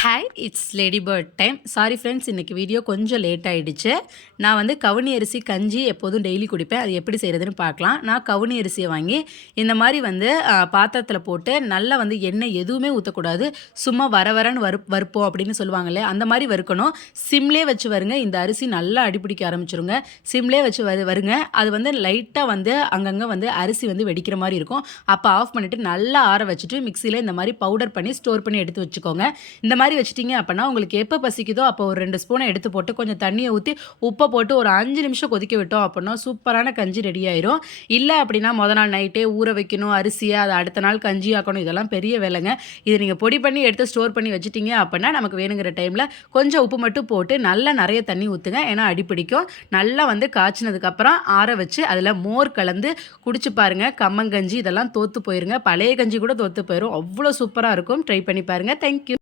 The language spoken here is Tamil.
Hi it's Lady Bird time. Sorry friends, இன்றைக்கி வீடியோ கொஞ்சம் லேட் ஆகிடுச்சு. நான் வந்து கவுனி அரிசி கஞ்சி எப்போதும் டெய்லி குடிப்பேன். அது எப்படி செய்கிறதுன்னு பார்க்கலாம். நான் கவுனி அரிசியை வாங்கி இந்த மாதிரி வந்து பாத்திரத்தில் போட்டு நல்லா வந்து எண்ணெய் எதுவுமே ஊற்றக்கூடாது. சும்மா வரன்னு வறுப்போம் அப்படின்னு சொல்லுவாங்களே, அந்த மாதிரி வறுக்கணும். சிம்லே வச்சு வருங்க. இந்த அரிசி நல்லா அடிப்பிடிக்க ஆரம்பிச்சிருங்க. சிம்லே வச்சு வருங்க. அது வந்து லைட்டாக வந்து அங்கங்கே வந்து அரிசி வந்து வெடிக்கிற மாதிரி இருக்கும். அப்போ ஆஃப் பண்ணிவிட்டு நல்லா ஆற வச்சுட்டு மிக்சியில் இந்த மாதிரி பவுடர் பண்ணி ஸ்டோர் பண்ணி எடுத்து வச்சுக்கோங்க. இந்த மாதிரி வச்சிட்டிங்க அப்படின்னா உங்களுக்கு எப்போ பசிக்குதோ அப்போ ஒரு 2 ஸ்பூனை எடுத்து போட்டு கொஞ்சம் தண்ணியை ஊற்றி உப்பை போட்டு ஒரு 5 நிமிஷம் கொதிக்க விட்டோம் அப்படின்னா சூப்பரான கஞ்சி ரெடி ஆயிரும். இல்லை அப்படின்னா நாள் நைட்டே ஊற வைக்கணும் அரிசியை, அதை அடுத்த நாள் கஞ்சி ஆக்கணும், இதெல்லாம் பெரிய வேலைங்க. இதை நீங்கள் பொடி பண்ணி எடுத்து ஸ்டோர் பண்ணி வச்சுட்டிங்க அப்படின்னா நமக்கு வேணுங்கிற டைமில் கொஞ்சம் உப்பு மட்டும் போட்டு நல்லா நிறைய தண்ணி ஊற்றுங்க. ஏன்னா அடிப்பிடிக்கும். நல்லா வந்து காய்ச்சினதுக்கப்புறம் ஆற வச்சு அதில் மோர் கலந்து குடிச்சு பாருங்கள். கம்மங்கஞ்சி இதெல்லாம் தோற்று போயிருங்க. பழைய கஞ்சி கூட தோற்று போயிடும். அவ்வளோ சூப்பராக இருக்கும். ட்ரை பண்ணி பாருங்கள். தேங்க்யூ.